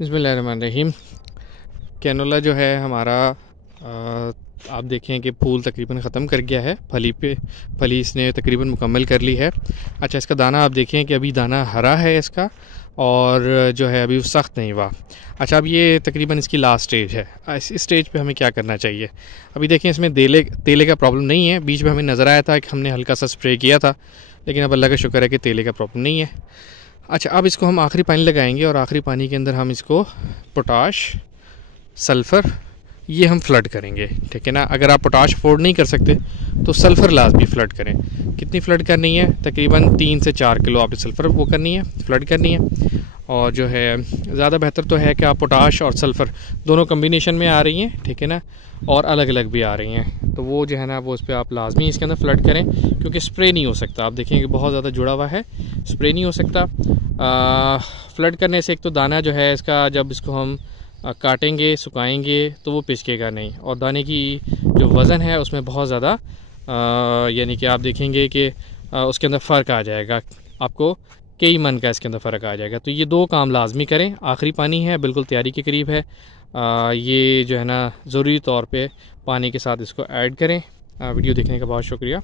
बिस्मिल्लाहिर्रहमानिर्रहीम। कैनोला जो है हमारा आप देखें कि फूल तकरीबन ख़त्म कर गया है, फली इसने तकरीबन मुकम्मल कर ली है। अच्छा, इसका दाना आप देखें कि अभी दाना हरा है इसका, और जो है अभी सख्त नहीं हुआ। अच्छा, अब ये तकरीबन इसकी लास्ट स्टेज है। इस स्टेज पे हमें क्या करना चाहिए? अभी देखें इसमें तेले का प्रॉब्लम नहीं है। बीच में हमें नज़र आया था कि हमने हल्का सा स्प्रे किया था, लेकिन अब अल्लाह का शुक्र है कि तेले का प्रॉब्लम नहीं है। अच्छा, अब इसको हम आखिरी पानी लगाएंगे और आखिरी पानी के अंदर हम इसको पोटाश, सल्फ़र, ये हम फ्लड करेंगे। ठीक है ना। अगर आप पोटाश अफोर्ड नहीं कर सकते तो सल्फ़र लाजमी फ्लड करें। कितनी फ़्लड करनी है? तकरीबन 3 से 4 किलो आपने सल्फ़र वो करनी है, फ्लड करनी है। और जो है ज़्यादा बेहतर तो है कि आप पोटाश और सल्फ़र दोनों कम्बिनेशन में आ रही हैं, ठीक है ना, और अलग अलग भी आ रही हैं, तो वो जो है ना वो उस पर आप लाजमी इसके अंदर फ्लड करें, क्योंकि स्प्रे नहीं हो सकता। आप देखेंगे बहुत ज़्यादा जुड़ा हुआ है, स्प्रे नहीं हो सकता। फ्लड करने से एक तो दाना जो है इसका, जब इसको हम काटेंगे, सुखाएंगे, तो वो पिचकेगा नहीं, और दाने की जो वज़न है उसमें बहुत ज़्यादा यानी कि आप देखेंगे कि उसके अंदर फ़र्क आ जाएगा, आपको कई मन का इसके अंदर फ़र्क आ जाएगा। तो ये दो काम लाजमी करें। आखिरी पानी है, बिल्कुल तैयारी के करीब है। ये जो है ना ज़रूरी तौर पे पानी के साथ इसको ऐड करें। वीडियो देखने का बहुत शुक्रिया।